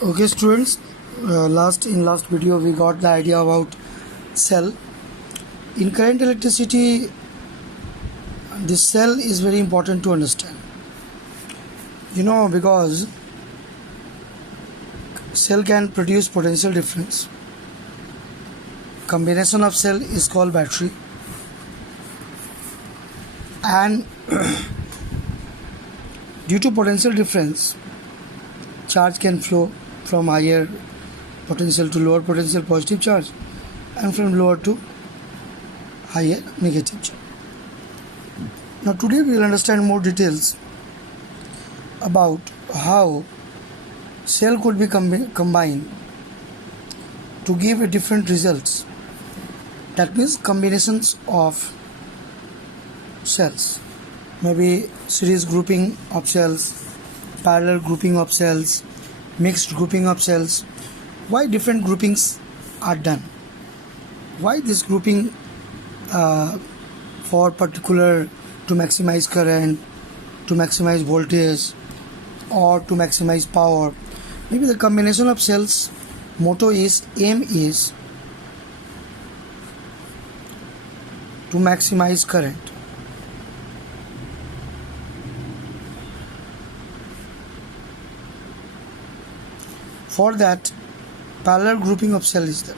Okay, students. Last video we got the idea about cell. In current electricity, this cell is very important to understand. Because cell can produce potential difference. Combination of cell is called battery, and due to potential difference, charge can flow from higher potential to lower potential positive charge, and from lower to higher negative charge. Now today we will understand more details about how cell could be combined to give a different results. That means combinations of cells, maybe series grouping of cells, parallel grouping of cells, mixed grouping of cells. Why different groupings are done? Why this grouping for particular to maximize current, to maximize voltage, or to maximize power? Maybe the combination of cells aim is to maximize current. For that, parallel grouping of cell is there.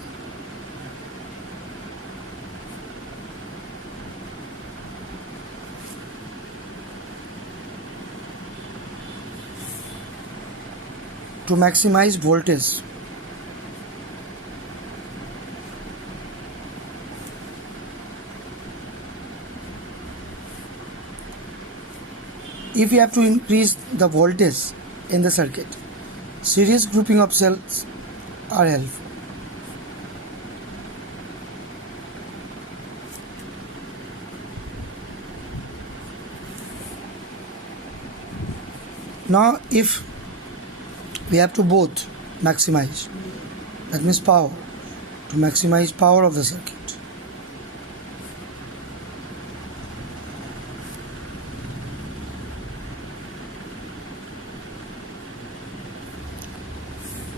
To maximize voltage. If you have to increase the voltage in the circuit, series grouping of cells are helpful. Now if we have to both maximize, that means power, to maximize power of the circuit,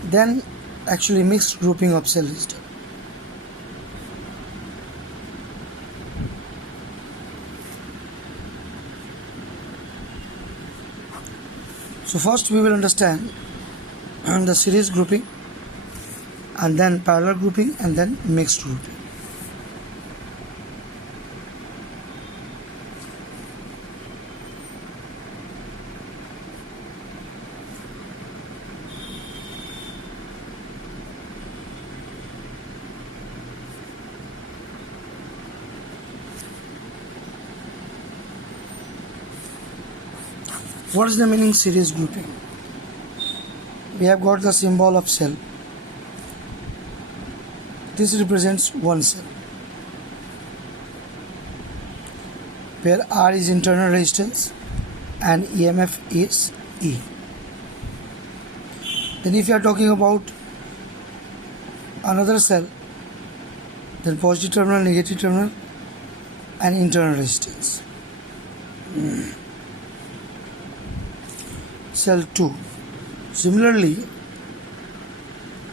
then actually mixed grouping of cell is done. So first we will understand the series grouping, and then parallel grouping, and then mixed grouping. What is the meaning series grouping? We have got the symbol of cell. This represents one cell, where R is internal resistance and EMF is E. Then if you are talking about another cell, then positive terminal, negative terminal, and internal resistance. Cell 2. Similarly,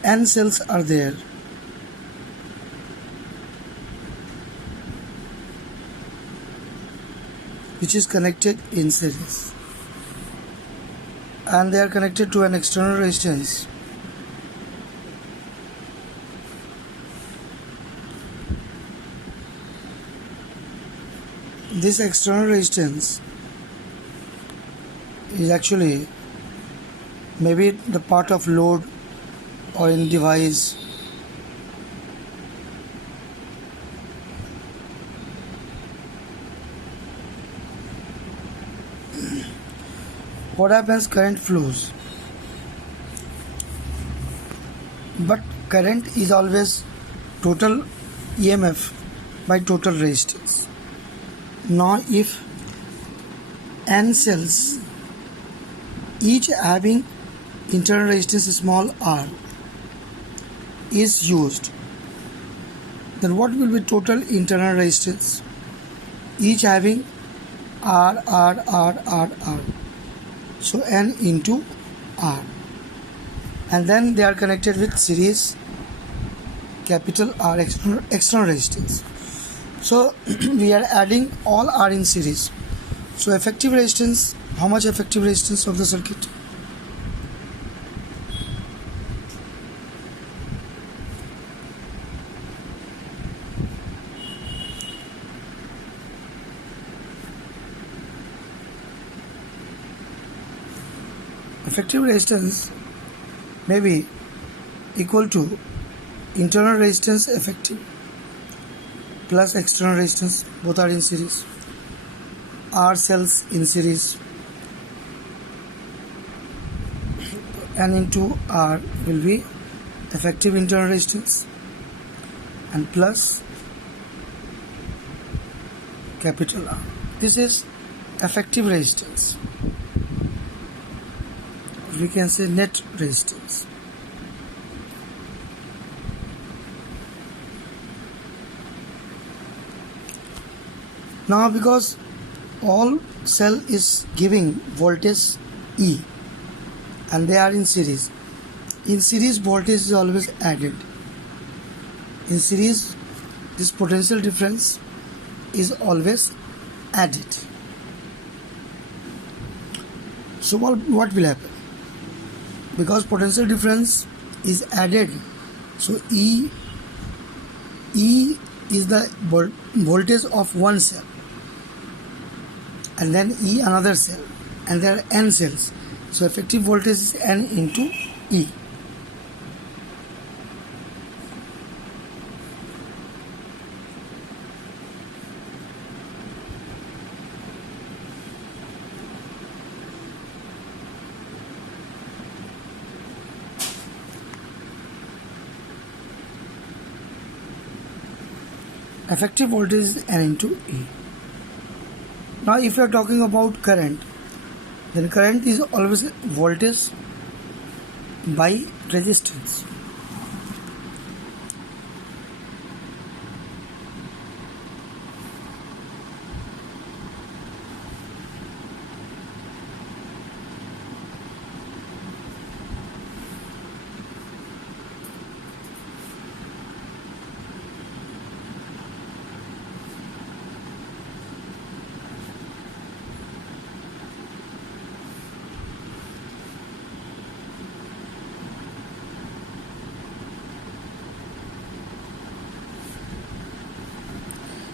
N cells are there, which is connected in series, and they are connected to an external resistance. This external resistance is actually maybe the part of load or in device. What happens? Current flows, but current is always total EMF by total resistance. Now if N cells, each having internal resistance small r, is used, then what will be total internal resistance? Each having R. So N into R. and then they are connected with series capital R external resistance. So we are adding all R in series. So effective resistance, how much effective resistance of the circuit? Effective resistance may be equal to internal resistance effective plus external resistance, both are in series. R cells in series, N into R will be effective internal resistance and plus capital R. This is effective resistance. We can say net resistance. Now because all cell is giving voltage E and they are in series voltage is always added. In series this potential difference is always added. So what will happen? Because potential difference is added, so E is the voltage of one cell, and then E another cell, and there are N cells. So effective voltage is N into E. Effective voltage is N into E. Now if you are talking about current, then current is always voltage by resistance.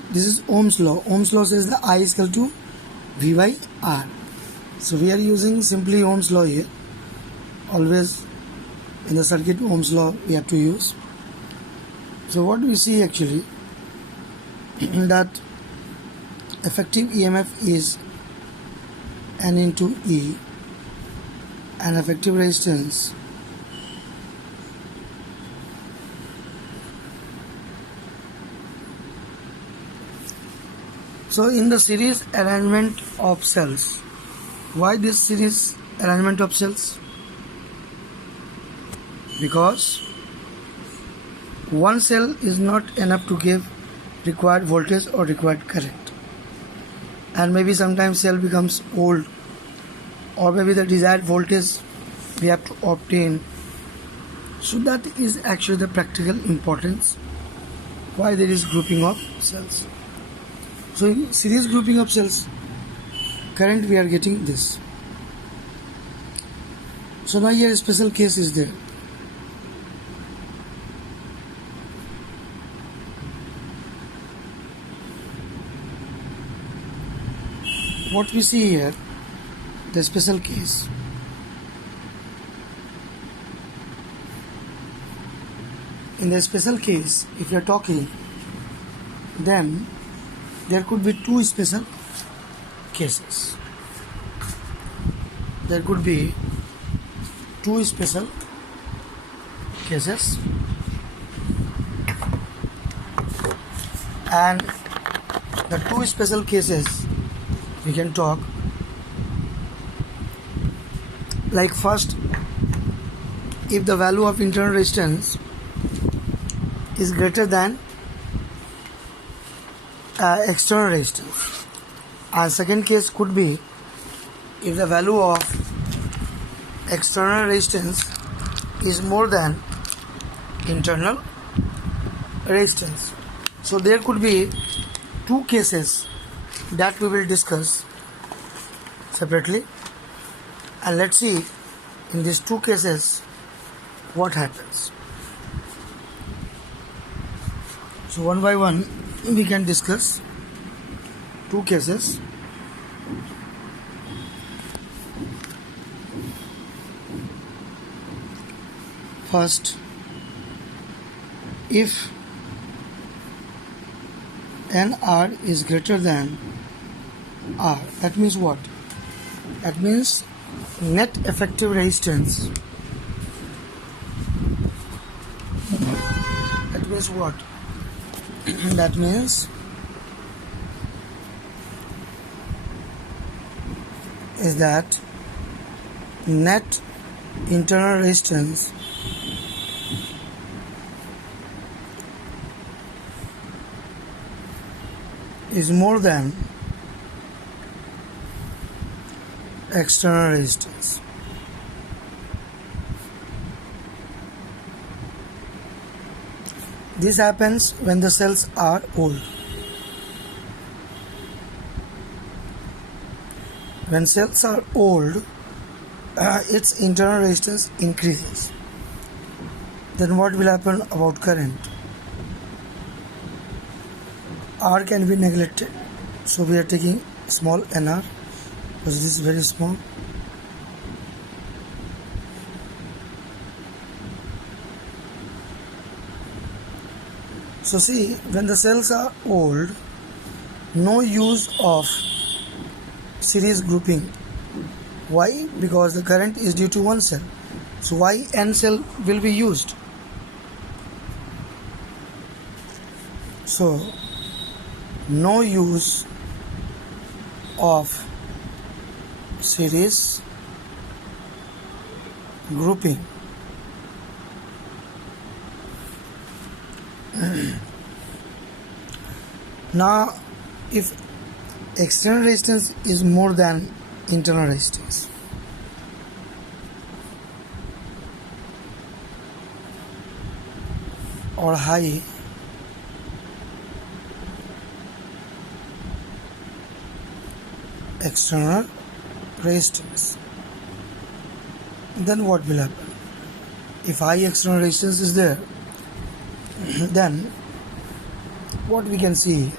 This is Ohm's law. Ohm's law says the I is equal to V by R. So we are using simply Ohm's law here. Always in the circuit Ohm's law we have to use. So what we see actually that effective EMF is N into E and effective resistance so in the series arrangement of cells. Why this series arrangement of cells? Because one cell is not enough to give required voltage or required current, and maybe sometimes cell becomes old, or maybe the desired voltage we have to obtain. So that is actually the practical importance why there is grouping of cells. So in series grouping of cells, current we are getting this. So now here a special case is there. What we see here, the special case. In the special case, if you are talking, then there could be two special cases. There could be two special cases, and the two special cases we can talk. Like first, if the value of internal resistance is greater than external resistance, and second case could be if the value of external resistance is more than internal resistance. So there could be two cases that we will discuss separately, and let's see in these two cases what happens. So one by one we can discuss two cases. First, if NR is greater than R, that means what? That means net effective resistance. That means what? That means is that net internal resistance is more than external resistance. This happens when the cells are old. When cells are old, its internal resistance increases. Then what will happen about current? R can be neglected, so we are taking small nr because this is very small. So see, when the cells are old, no use of series grouping. Why? Because the current is due to one cell. So why n cell will be used? So no use of series grouping. Now, if external resistance is more than internal resistance, or high external resistance, then what will happen? If high external resistance is there, then what we can see,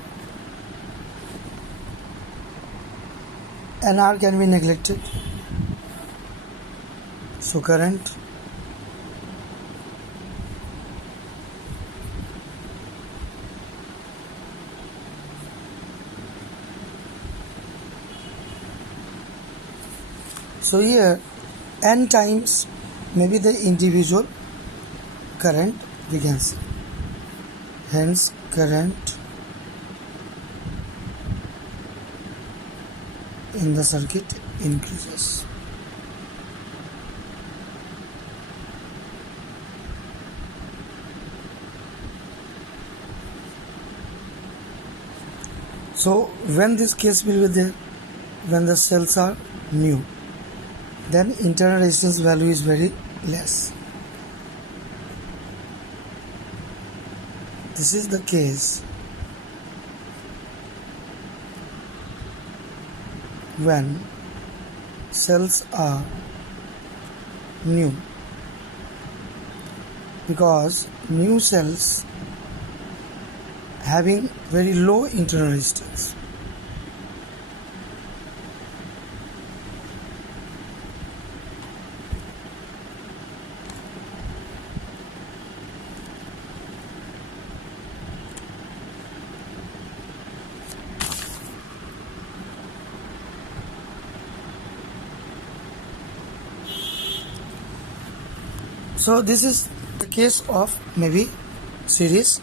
NR can be neglected, so current so here n times maybe the individual current we can see, hence current in the circuit increases. So when this case will be there, when the cells are new, then internal resistance value is very less. This is the case when cells are new, because new cells having very low internal resistance. So this is the case of maybe series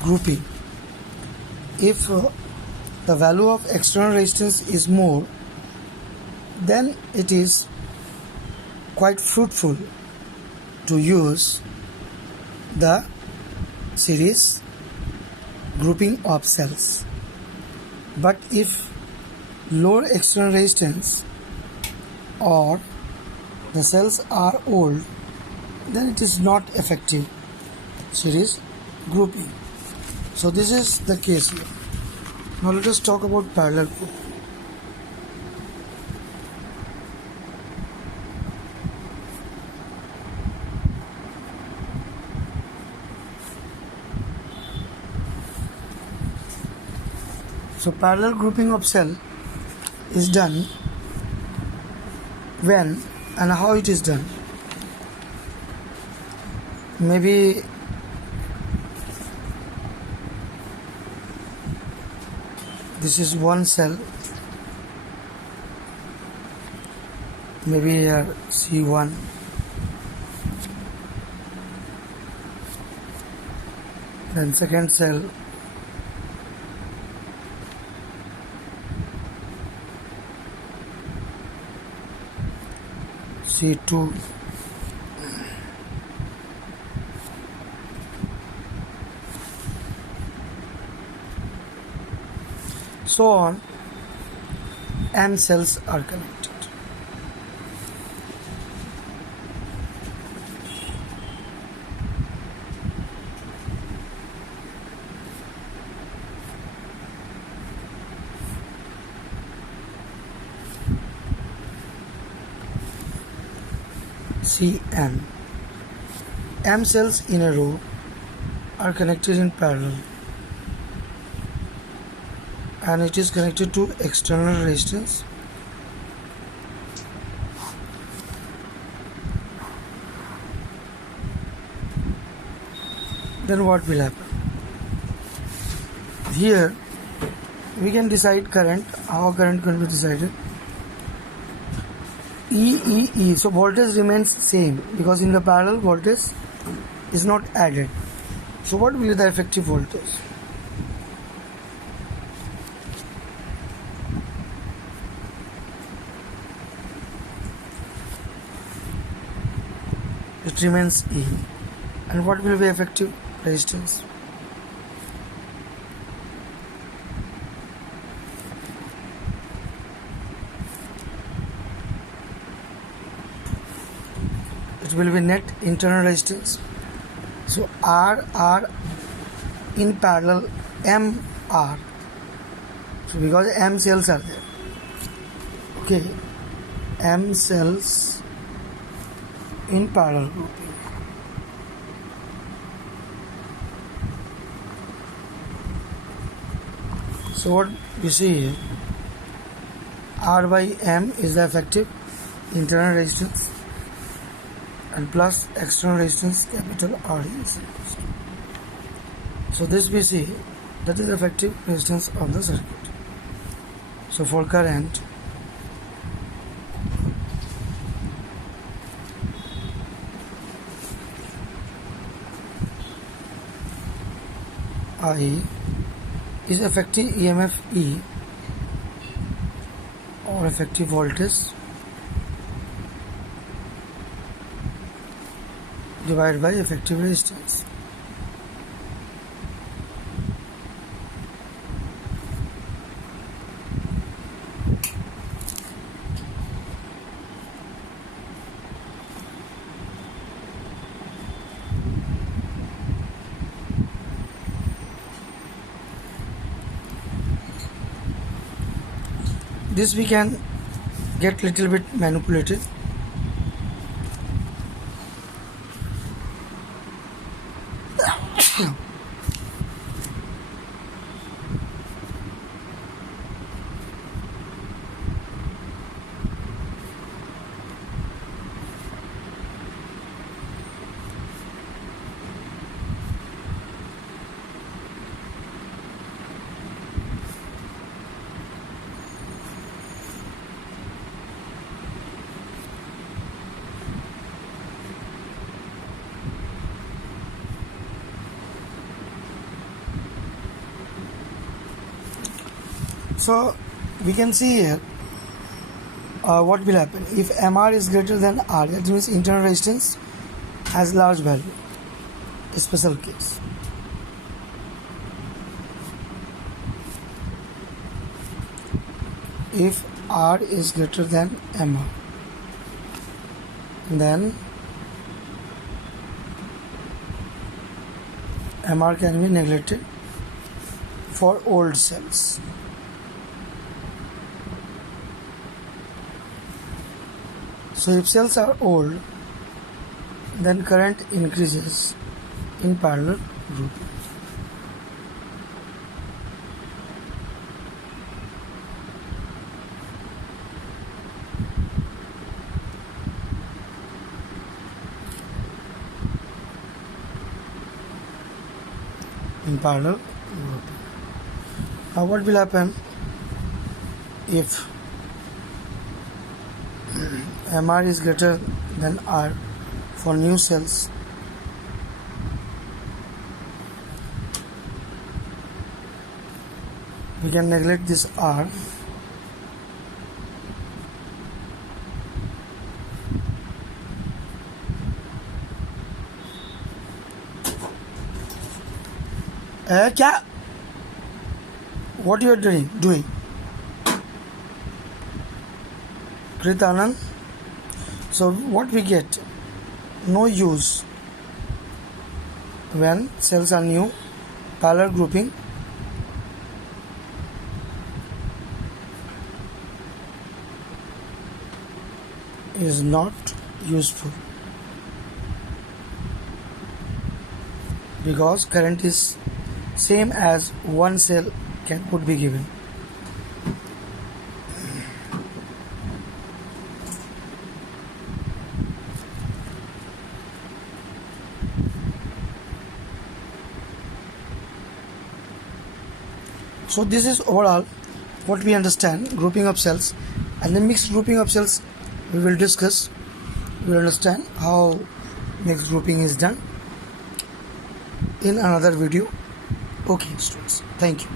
grouping. If the value of external resistance is more, then it is quite fruitful to use the series grouping of cells. But if lower external resistance or the cells are old, then it is not effective series grouping. So this is the case here. Now let us talk about parallel grouping. So parallel grouping of cell is done when and how it is done. Maybe this is one cell, maybe here C1, then second cell, C2, so on. M cells are connected. Cn. M cells in a row are connected in parallel, and it is connected to external resistance. Then what will happen? Here we can decide current. How current can be decided? E. So voltage remains same because in the parallel voltage is not added. So what will be the effective voltage? It remains E. And what will be effective resistance? It will be net internal resistance. So R in parallel MR. So because M cells are there. Okay. M cells in parallel grouping. So what you see here, R by M is the effective internal resistance and plus external resistance capital R is. So this we see, that is effective resistance of the circuit. So for current, I is effective EMF E or effective voltage divided by effective resistance. This we can get little bit manipulated. So we can see here what will happen if MR is greater than R. That means internal resistance has large value. A special case. If R is greater than MR, then MR can be neglected for old cells. So if cells are old, then current increases in parallel grouping. In parallel grouping. Now what will happen if MR is greater than R for new cells? We can neglect this R क्या what you are doing Kritanand. So what we get, no use when cells are new. Parallel grouping is not useful because current is same as one cell could be given. So this is overall what we understand grouping of cells, and the mixed grouping of cells we will discuss. We will understand how mixed grouping is done in another video. Okay students, thank you.